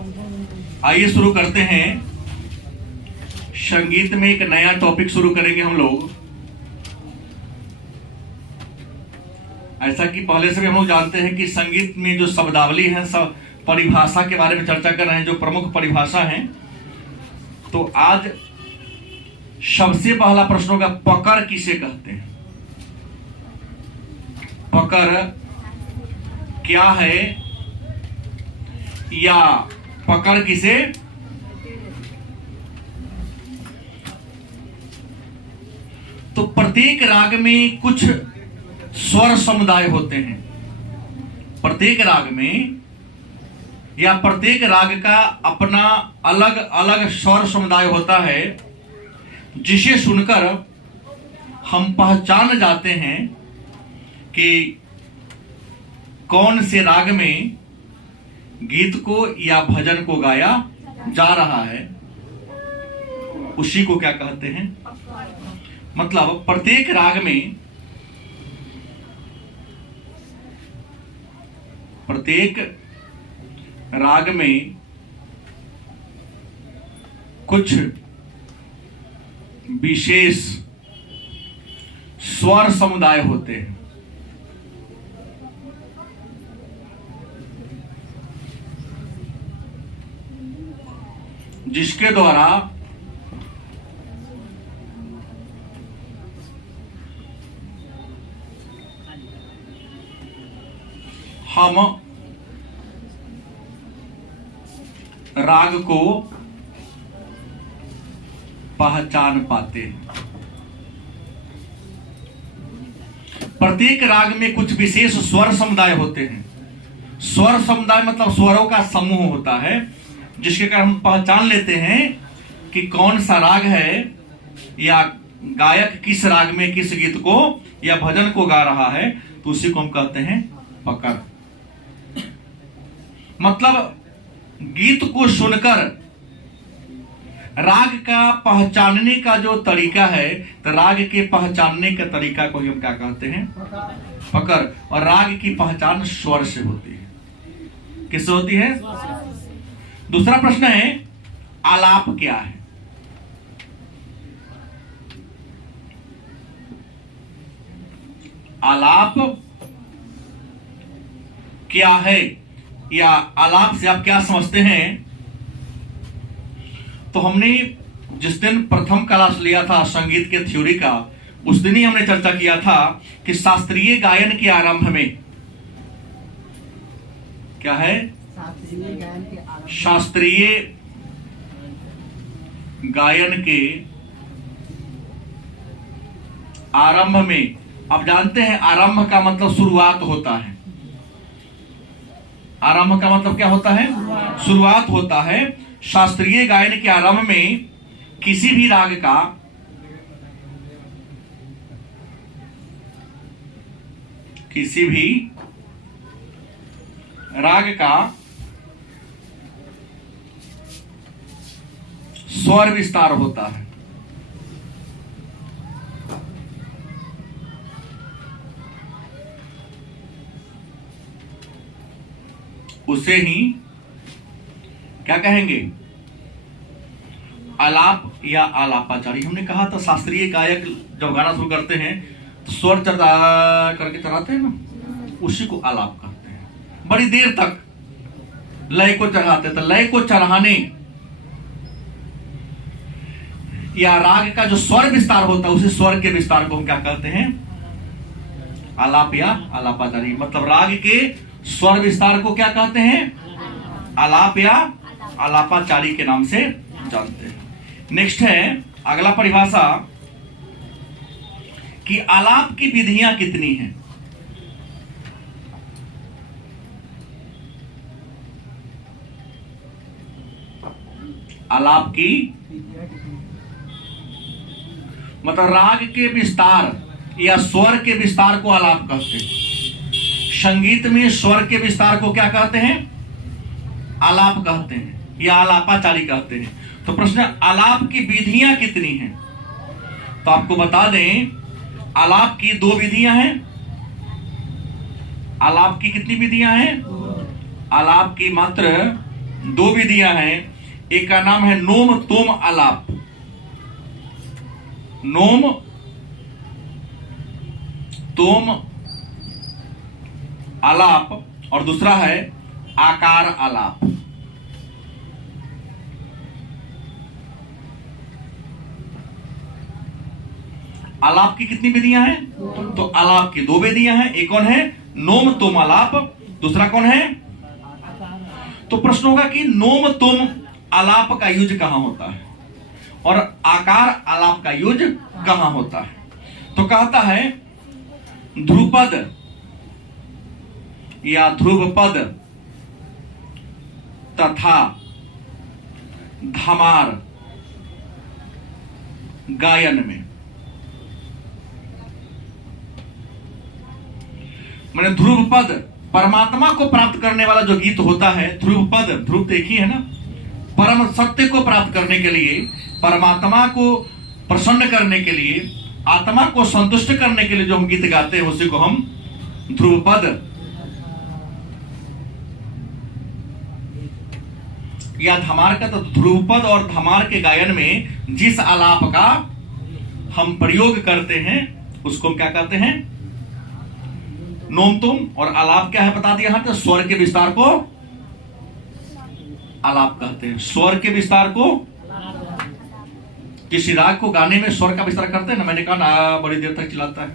आइए शुरू करते हैं। संगीत में एक नया टॉपिक शुरू करेंगे हम लोग। ऐसा कि पहले से भी हम लोग जानते हैं कि संगीत में जो शब्दावली है, सब परिभाषा के बारे में चर्चा कर रहे हैं, जो प्रमुख परिभाषा है। तो आज सबसे पहला प्रश्न होगा, पकड़ किसे कहते हैं? पकड़ क्या है या पकड़ किसे? तो प्रत्येक राग में कुछ स्वर समुदाय होते हैं। प्रत्येक राग में या प्रत्येक राग का अपना अलग अलग स्वर समुदाय होता है, जिसे सुनकर हम पहचान जाते हैं कि कौन से राग में गीत को या भजन को गाया जा रहा है। उसी को क्या कहते हैं? मतलब प्रत्येक राग में कुछ विशेष स्वर समुदाय होते हैं, जिसके द्वारा हम राग को पहचान पाते हैं। प्रत्येक राग में कुछ विशेष स्वर समुदाय होते हैं। स्वर समुदाय मतलब स्वरों का समूह होता है, जिसके कारण हम पहचान लेते हैं कि कौन सा राग है या गायक किस राग में किस गीत को या भजन को गा रहा है। तो उसी को हम कहते हैं पकड़। मतलब गीत को सुनकर राग का पहचानने का जो तरीका है, तो राग के पहचानने का तरीका को हम क्या कहते हैं? पकड़। और राग की पहचान स्वर से होती है। किससे होती है? दूसरा प्रश्न है, आलाप क्या है? आलाप क्या है या आलाप से आप क्या समझते हैं? तो हमने जिस दिन प्रथम क्लास लिया था संगीत के थ्योरी का, उस दिन ही हमने चर्चा किया था कि शास्त्रीय गायन के आरंभ में क्या है? शास्त्रीय गायन के आरंभ में, आप जानते हैं आरंभ का मतलब शुरुआत होता है। आरंभ का मतलब क्या होता है? शुरुआत होता है। शास्त्रीय गायन के आरंभ में किसी भी राग का स्वर विस्तार होता है। उसे ही क्या कहेंगे? आलाप या आलापाचारी। हमने कहा था शास्त्रीय गायक जब गाना शुरू करते हैं तो स्वर चढ़ा करके चढ़ाते हैं ना, उसी को आलाप कहते हैं। बड़ी देर तक लय को चढ़ाते, तो लय को चढ़ाने या राग का जो स्वर विस्तार होता है, उसी स्वर के विस्तार को हम क्या कहते हैं? आलाप या आलापाचारी। मतलब राग के स्वर विस्तार को क्या कहते हैं? आलाप या आलापाचारी के नाम से जानते हैं। नेक्स्ट है अगला परिभाषा कि आलाप की विधियां कितनी हैं? आलाप की मतलब राग के विस्तार या स्वर के विस्तार को आलाप कहते हैं। संगीत में स्वर के विस्तार को क्या कहते हैं? आलाप कहते हैं या आलापाचारी कहते हैं। तो प्रश्न, आलाप की विधियां कितनी हैं? तो आपको बता दें, आलाप की 2 विधियां हैं। आलाप की कितनी विधियां हैं? आलाप की मात्र दो विधियां हैं। एक का नाम है नोम तोम आलाप, नोम तोम आलाप, और दूसरा है आकार आलाप। आलाप की कितनी विधियां हैं? तो आलाप की दो विधियां हैं। एक कौन है? नोम तोम आलाप। दूसरा कौन है? तो प्रश्न होगा कि नोम तोम आलाप का युज कहां होता है और आकार आलाप का युज कहां होता है? तो कहता है ध्रुपद या ध्रुवपद तथा धमार गायन में, मैंने ध्रुव पद परमात्मा को प्राप्त करने वाला जो गीत होता है, ध्रुव पद, ध्रुव तो एक ही है ना, परम सत्य को प्राप्त करने के लिए, परमात्मा को प्रसन्न करने के लिए, आत्मा को संतुष्ट करने के लिए जो हम गीत गाते हैं उसी को हम ध्रुव पद या धमार का। तो ध्रुव पद और धमार के गायन में जिस आलाप का हम प्रयोग करते हैं उसको हम क्या कहते हैं? नोम तुम। और आलाप क्या है बता दिया यहां, तो स्वर के विस्तार को आलाप कहते हैं। स्वर के विस्तार को, किसी राग को गाने में स्वर का विस्तार करते हैं ना, मैंने कहा ना बड़ी देर तक चिल्लाता है,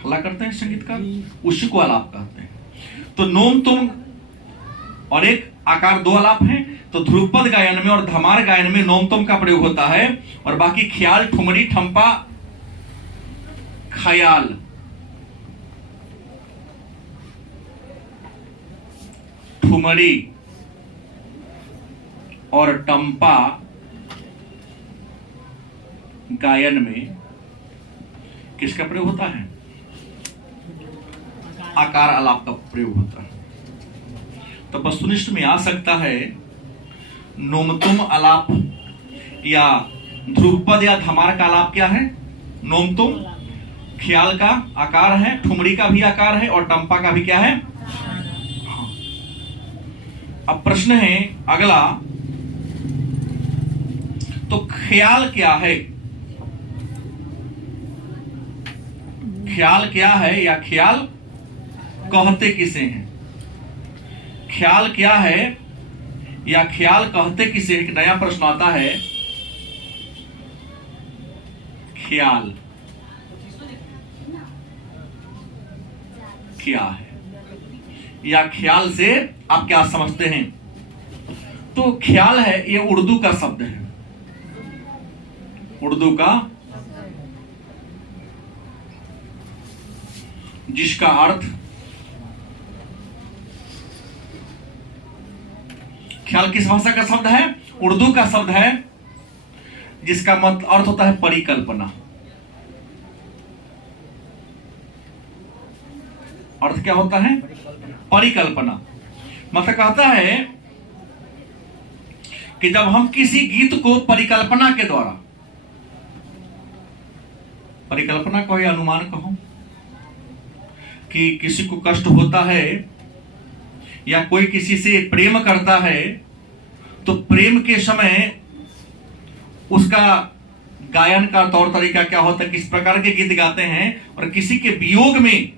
हल्ला करते हैं संगीतकार, उसी को आलाप कहते हैं। तो नोम तुम और एक आकार दो आलाप हैं। तो ध्रुपद गायन में और धमार गायन में नोम तुम का प्रयोग होता है और बाकी ख्याल, ठुमरी, ठंपा, ख्याल, ठुमरी और टंपा गायन में किसका प्रयोग होता है? आकार आलाप का प्रयोग होता है। तो वस्तुनिष्ठ में आ सकता है नोमतुम आलाप या ध्रुपद या धमार का आलाप क्या है? नोमतुम ख्याल का आकार है, ठुमरी का भी आकार है और टंपा का भी क्या है? हाँ। अब प्रश्न है अगला, तो ख्याल क्या है? ख्याल क्या है या ख्याल कहते किसे हैं? ख्याल क्या है या ख्याल कहते किसे? एक नया प्रश्न आता है, ख्याल क्या है या ख्याल से आप क्या समझते हैं? तो ख्याल है, ये उर्दू का शब्द है, उर्दू का, जिसका अर्थ, ख्याल किस भाषा का शब्द है? उर्दू का शब्द है, जिसका मतलब अर्थ होता है परिकल्पना। अर्थ क्या होता है? परिकल्पना। मतलब कहता है कि जब हम किसी गीत को परिकल्पना के द्वारा, परिकल्पना कहो या अनुमान कहो, कि किसी को कष्ट होता है या कोई किसी से प्रेम करता है, तो प्रेम के समय उसका गायन का तौर तरीका क्या होता है, किस प्रकार के गीत गाते हैं। और किसी के वियोग में,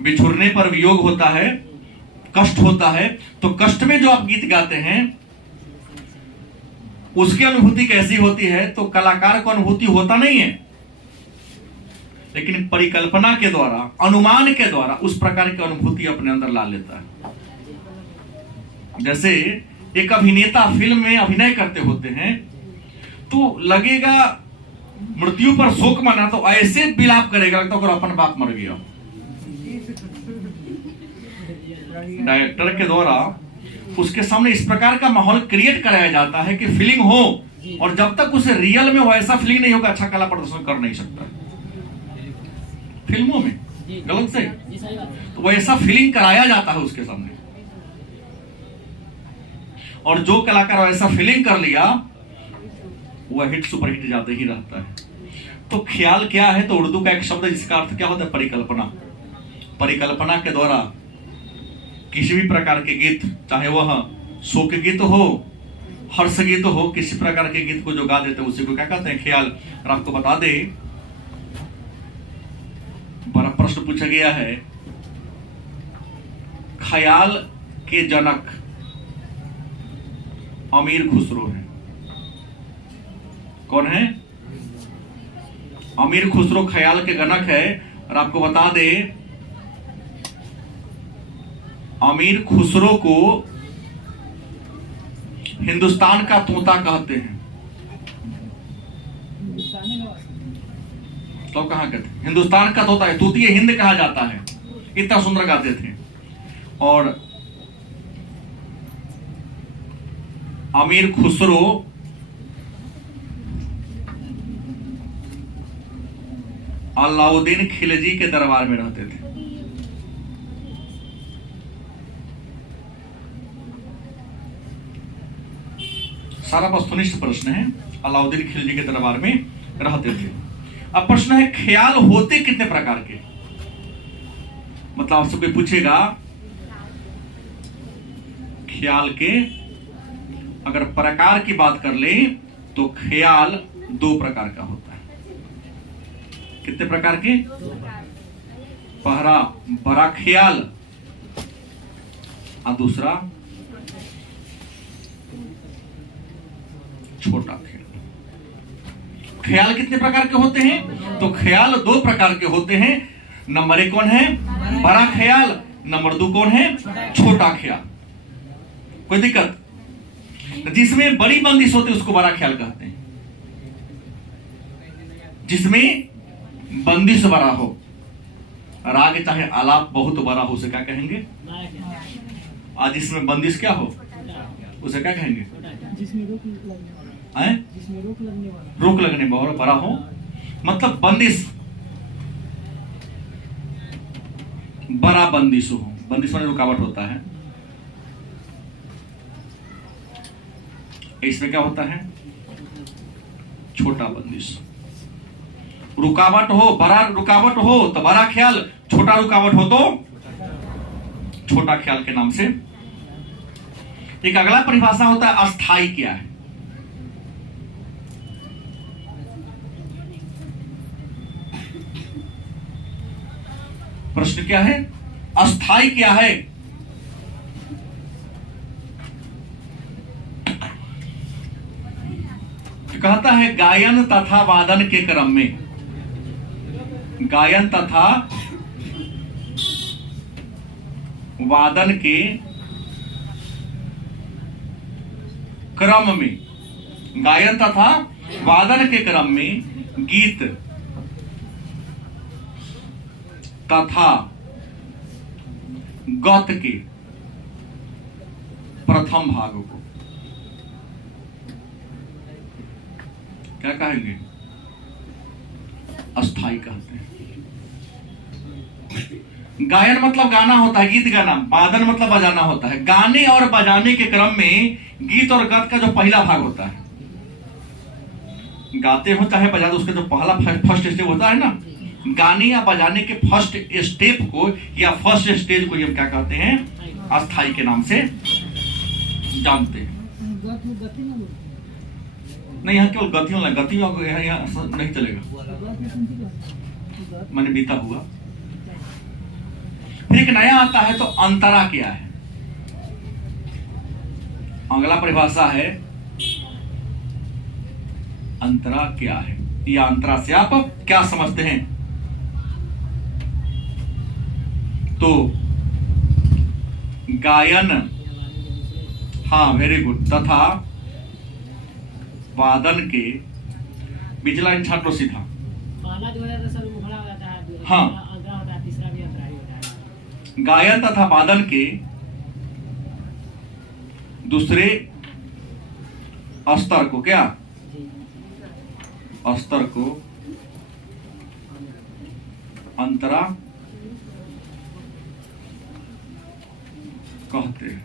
बिछुड़ने पर वियोग होता है, कष्ट होता है, तो कष्ट में जो आप गीत गाते हैं उसकी अनुभूति कैसी होती है? तो कलाकार को अनुभूति होता नहीं है, लेकिन परिकल्पना के द्वारा, अनुमान के द्वारा उस प्रकार की अनुभूति अपने अंदर ला लेता है। जैसे एक अभिनेता फिल्म में अभिनय करते होते हैं, तो लगेगा मृत्यु पर शोक मना, तो ऐसे विलाप करेगा लगता है अपन बाप मर गया। डायरेक्टर के द्वारा उसके सामने इस प्रकार का माहौल क्रिएट कराया जाता है कि फीलिंग हो, और जब तक उसे रियल में वैसा फीलिंग नहीं होगा, अच्छा कला प्रदर्शन कर नहीं सकता। फिल्मों में गलत से तो वैसा फीलिंग कराया जाता है उसके सामने, और जो कलाकार वैसा फीलिंग कर लिया वह हिट सुपर हिट जाते ही रहता है। तो ख्याल क्या है? तो उर्दू का एक शब्द है जिसका अर्थ क्या होता है? परिकल्पना। परिकल्पना के द्वारा किसी भी प्रकार के गीत, चाहे वह शोक गीत हो, हर्ष गीत हो, किसी प्रकार के गीत को जो गा देते हैं उसी को क्या कहते हैं? ख्याल। और आपको बता दे, बड़ा प्रश्न पूछा गया है, ख्याल के जनक अमीर खुसरो हैं। कौन है? अमीर खुसरो ख्याल के जनक है। और आपको बता दे, अमीर खुसरो को हिंदुस्तान का तोता कहते हैं। तो कहां कहते हैं? हिंदुस्तान का तोता है, तूतीय हिंद कहा जाता है। इतना सुंदर गाते थे। और अमीर खुसरो अलाउद्दीन खिलजी के दरबार में रहते थे। सारा वस्तुनिष्ठ प्रश्न है। अलाउद्दीन खिलजी के दरबार में रहते थे। अब प्रश्न है, ख्याल होते कितने प्रकार के? मतलब आपसे कोई पूछेगा ख्याल के अगर प्रकार की बात कर ले तो ख्याल 2 प्रकार का होता है। कितने प्रकार के? पहला बड़ा ख्याल और दूसरा छोटा ख्याल। ख्याल कितने प्रकार के होते हैं? तो ख्याल 2 प्रकार के होते हैं। नंबर 1 कौन है? बड़ा ख्याल। नंबर 2 कौन है? छोटा ख्याल। कोई दिक्कत? जिसमें बड़ी बंदिश होती है उसको बड़ा ख्याल कहते हैं। जिसमें बंदिश बड़ा हो, राग चाहे आलाप बहुत बड़ा हो, उसे क्या कहेंगे? आज जिसमें बंदिश क्या हो उसे क्या कहेंगे? जिसमें रोक लगने वाला बड़ा हो, मतलब बंदिश बड़ा बंदिश हो। बंदिश में रुकावट होता है। इसमें क्या होता है? छोटा बंदिश। रुकावट हो, बड़ा रुकावट हो तो बड़ा ख्याल, छोटा रुकावट हो तो छोटा ख्याल के नाम से। एक अगला परिभाषा होता है अस्थाई क्या है? प्रश्न क्या है? अस्थाई क्या है? कहता है गायन तथा वादन के क्रम में, गायन तथा वादन के क्रम में, गायन तथा वादन के क्रम में गीत तथा गत के प्रथम भाग को क्या कहेंगे? अस्थाई कहते हैं। गायन मतलब गाना होता है, गीत गाना। वादन मतलब बजाना होता है। गाने और बजाने के क्रम में गीत और गत का जो पहला भाग होता है, गाते हो चाहे बजाते, उसका जो पहला फर्स्ट स्टेप होता है ना, गाने या बजाने के फर्स्ट स्टेप को या फर्स्ट स्टेज को हम क्या कहते हैं? अस्थाई के नाम से जानते हैं। नहीं, यहाँ केवल गतियों यहाँ नहीं चलेगा, मैंने बीता हुआ। फिर एक नया आता है तो अंतरा क्या है? अगला परिभाषा है अंतरा क्या है, या अंतरा से आप क्या समझते हैं? तो गायन, हाँ वेरी गुड, तथा वादन के पिछला इन छात्रों सीधा, हाँ, गायन तथा वादन के दूसरे स्तर को क्या? स्तर को अंतरा कहते हैं।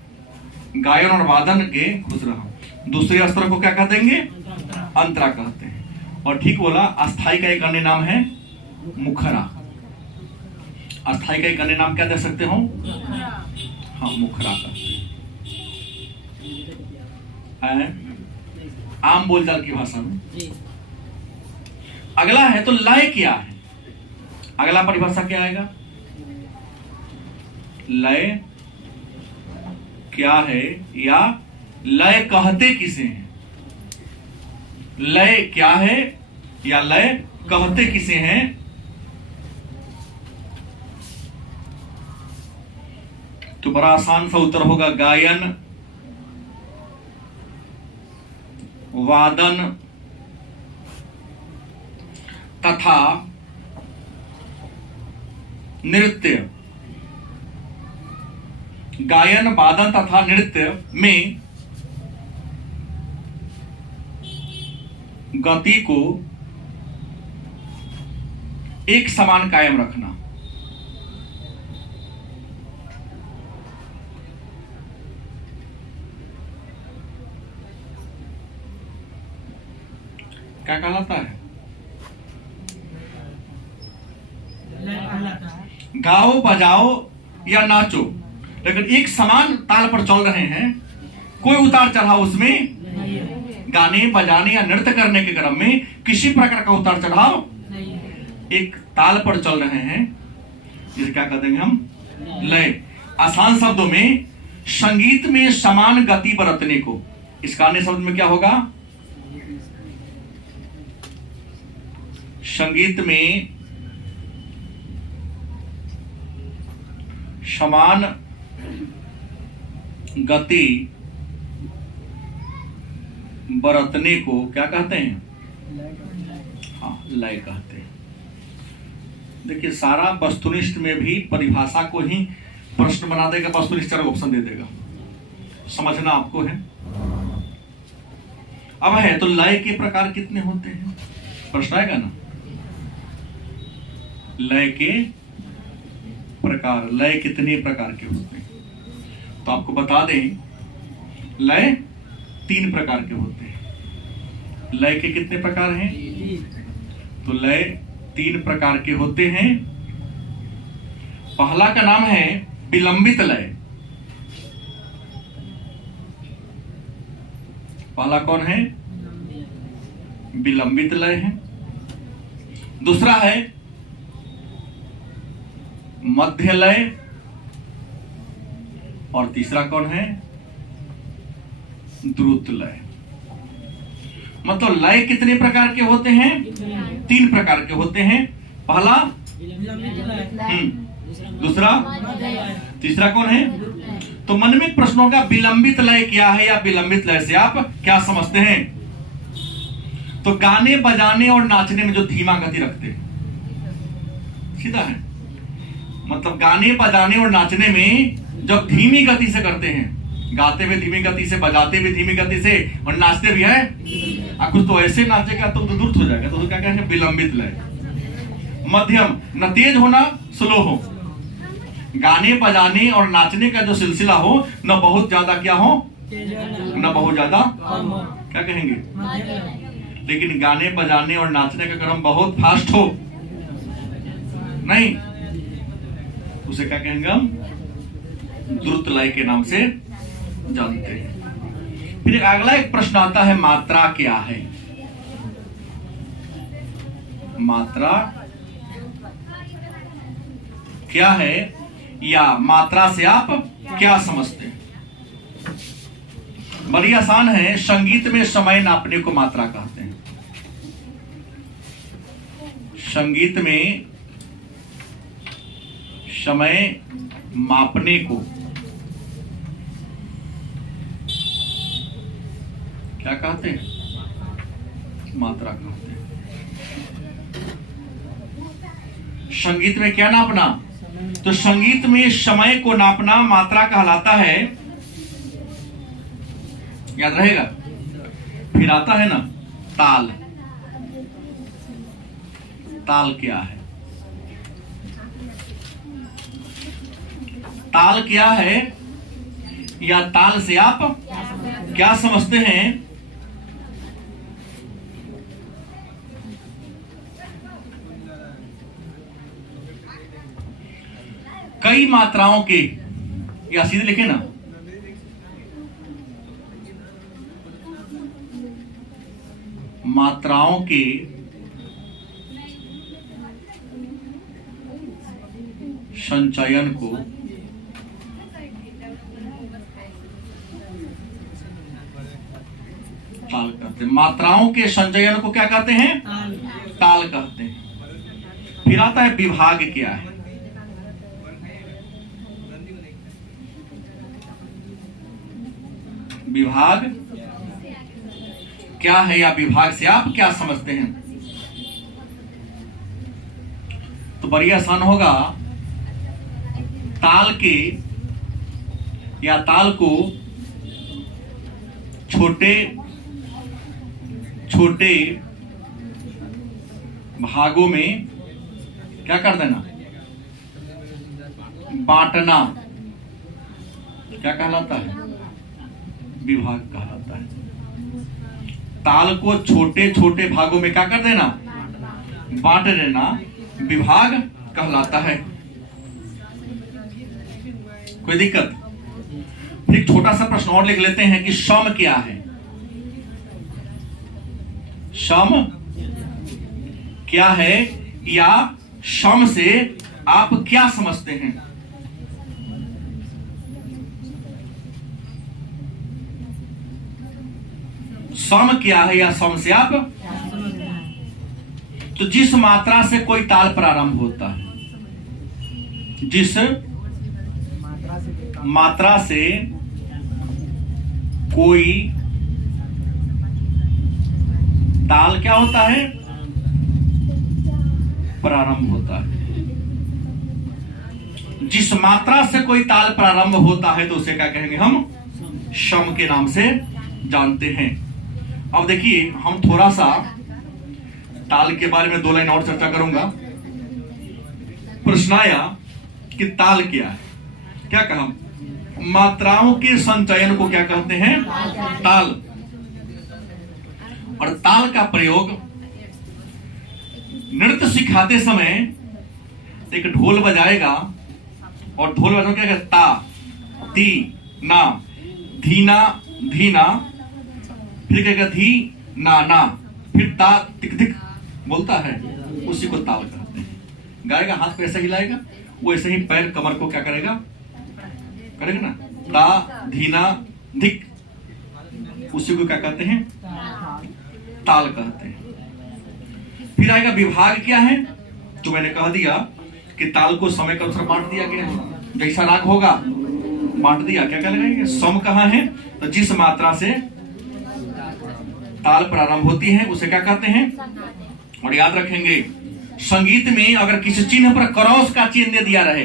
गायन और वादन के खुश रहा दूसरे स्तर को क्या कह देंगे? अंतरा कहते हैं। और ठीक बोला, अस्थाई का एक अन्य नाम है मुखरा। अस्थाई का एक अन्य नाम क्या दे सकते हो? हाँ, मुखरा कहते हैं आम बोलचाल की भाषा में। अगला है तो लय क्या है? अगला परिभाषा क्या आएगा? लय क्या है या लय कहते किसे हैं? लय क्या है या लय कहते किसे हैं? तो बड़ा आसान सा उत्तर होगा गायन, वादन तथा नृत्य। गायन, वादन तथा नृत्य में गति को एक समान कायम रखना। क्या कहलाता है? गाओ, बजाओ या नाचो, लेकिन एक समान ताल पर चल रहे हैं, कोई उतार चढ़ाव उसमें गाने, बजाने या नृत्य करने के क्रम में किसी प्रकार का उतार चढ़ाव, एक ताल पर चल रहे हैं, जिसे क्या कहते हैं हम? लय। आसान शब्दों में संगीत में समान गति बरतने को, इसका अन्य शब्द में क्या होगा? संगीत में समान गति बरतने को क्या कहते हैं? हाँ, लय कहते हैं। देखिए, सारा वस्तुनिष्ठ में भी परिभाषा को ही प्रश्न बना देगा, वस्तुनिष्ठ ऑप्शन दे देगा, समझना आपको है। अब है तो लय के प्रकार कितने होते हैं? प्रश्न आएगा ना, लय के प्रकार, लय कितने प्रकार के होते हैं? तो आपको बता दें, लय 3 प्रकार के होते हैं। लय के कितने प्रकार हैं? तो लय 3 प्रकार के होते हैं। पहला का नाम है विलंबित लय। पहला कौन है? विलंबित लय है। दूसरा है मध्य लय, और तीसरा कौन है? द्रुत लय। मतलब लय कितने प्रकार के होते हैं? 3 प्रकार के होते हैं। पहला, दूसरा, तीसरा कौन है? तो मन में प्रश्न होगा, विलंबित लय क्या है या विलंबित लय से आप क्या समझते हैं? तो गाने, बजाने और नाचने में जो धीमा गति रखते हैं, सीधा है। मतलब गाने, बजाने और नाचने में जब धीमी गति से करते हैं, गाते हुए धीमी गति से, बजाते हुए धीमी गति से और नाचते भी है, कुछ तो ऐसे नाचेगा तो द्रुत हो जाएगा, तो क्या कहेंगे? विलंबित लय। मध्यम, न तेज हो न स्लो हो, गाने, बजाने और नाचने का जो सिलसिला हो, न बहुत ज्यादा क्या हो, न बहुत ज्यादा क्या कहेंगे? लेकिन गाने, बजाने और नाचने का क्रम बहुत फास्ट हो नहीं, उसे क्या कहेंगे हम? द्रुत लय के नाम से जानते हैं। फिर अगला एक प्रश्न आता है, मात्रा क्या है? मात्रा क्या है या मात्रा से आप क्या समझते हैं? बड़ी आसान है। संगीत में समय नापने को मात्रा कहते हैं। संगीत में समय मापने को क्या कहते हैं? मात्रा कहते हैं। संगीत में क्या नापना? तो संगीत में समय को नापना मात्रा कहलाता है, याद रहेगा। फिर आता है ना ताल। ताल क्या है? ताल क्या है या ताल से आप क्या समझते हैं? कई मात्राओं के या सीधे लिखे ना, मात्राओं के संचयन को ताल कहते हैं। मात्राओं के संचयन को क्या कहते हैं? ताल कहते हैं। फिर आता है विभाग क्या है। विभाग क्या है या विभाग से आप क्या समझते हैं? तो बड़ी आसान होगा, ताल के या ताल को छोटे छोटे भागों में क्या कर देना, बांटना, क्या कहलाता है? विभाग कहलाता है। ताल को छोटे छोटे भागों में क्या कर देना, बांट देना, विभाग कहलाता है। कोई दिक्कत? फिर एक छोटा सा प्रश्न और लिख लेते हैं कि सम क्या है। सम क्या है या सम से आप क्या समझते हैं? सम क्या है या सम से आप, तो जिस मात्रा से कोई ताल प्रारंभ होता है, जिस मात्रा से कोई ताल क्या होता है, प्रारंभ होता है। जिस मात्रा से कोई ताल प्रारंभ होता है तो उसे क्या कहेंगे हम? सम के नाम से जानते हैं। अब देखिए, हम थोड़ा सा ताल के बारे में 2 लाइन और चर्चा करूंगा। प्रश्न आया कि ताल क्या है। क्या कहा? मात्राओं के संचयन को क्या कहते हैं? ताल। और ताल का प्रयोग नृत्य सिखाते समय एक ढोल बजाएगा और ढोल बजाओ क्या कहता? ता, ती, ना, धीना, धीना, फिर क्या कहता? धी, ना, ना, फिर ता, तिक, तिक बोलता है, उसी को ताल कहते हैं। गाएगा, हाथ को ऐसे हिलाएगा, वो ऐसे ही पैर कमर को क्या करेगा, करेगा ना, ता, धीना, धिक, उसी को क्या कहते हैं? ताल कहते हैं। फिर आएगा विभाग क्या है, जो मैंने कह दिया कि ताल को समय के अनुसार बांट दिया गया, जैसा राग होगा बांट दिया। क्या क्या लगाएंगे? सम कहाँ है? तो जिस मात्रा से ताल प्रारंभ होती है उसे क्या कहते हैं? और याद रखेंगे, संगीत में अगर किसी चिन्ह पर क्रॉस का चिन्ह दे दिया रहे,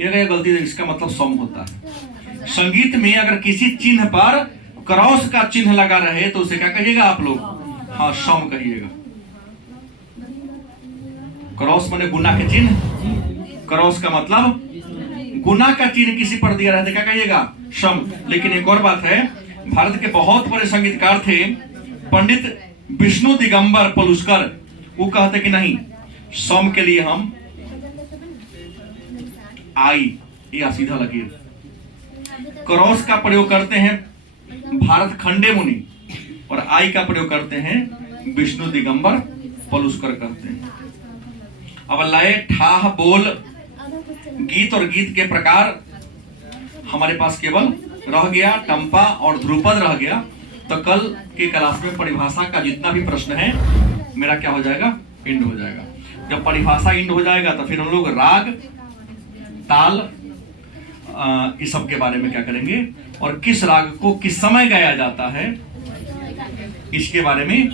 ये गलती है, इसका मतलब सम होता है। संगीत में अगर किसी चिन्ह पर क्रॉस का चिन्ह लगा रहे तो उसे क्या कहिएगा आप लोग? हाँ, सम कहिएगा। क्रॉस माने गुना के चिन्ह, क्रॉस का मतलब गुना का चिन्ह किसी पर दिया रहता है, क्या कहिएगा? सम। लेकिन एक और बात है, भारत के बहुत बड़े संगीतकार थे पंडित विष्णु दिगंबर पलुस्कर, वो कहते कि नहीं, सम के लिए हम आई या सीधा लकीर, क्रॉस का प्रयोग करते हैं भारत खंडे मुनि, और आई का प्रयोग करते हैं विष्णु दिगंबर पलुस्कर करते हैं। अब लय, ठाह, बोल, गीत और गीत के प्रकार हमारे पास केवल रह गया टंपा और ध्रुपद रह गया। तो कल के क्लास में परिभाषा का जितना भी प्रश्न है मेरा क्या हो जाएगा? इंड हो जाएगा। जब परिभाषा इंड हो जाएगा तो फिर हम लोग राग, ताल, इस सब के बारे में क्या करेंगे और किस राग को किस समय गाया जाता है इसके बारे में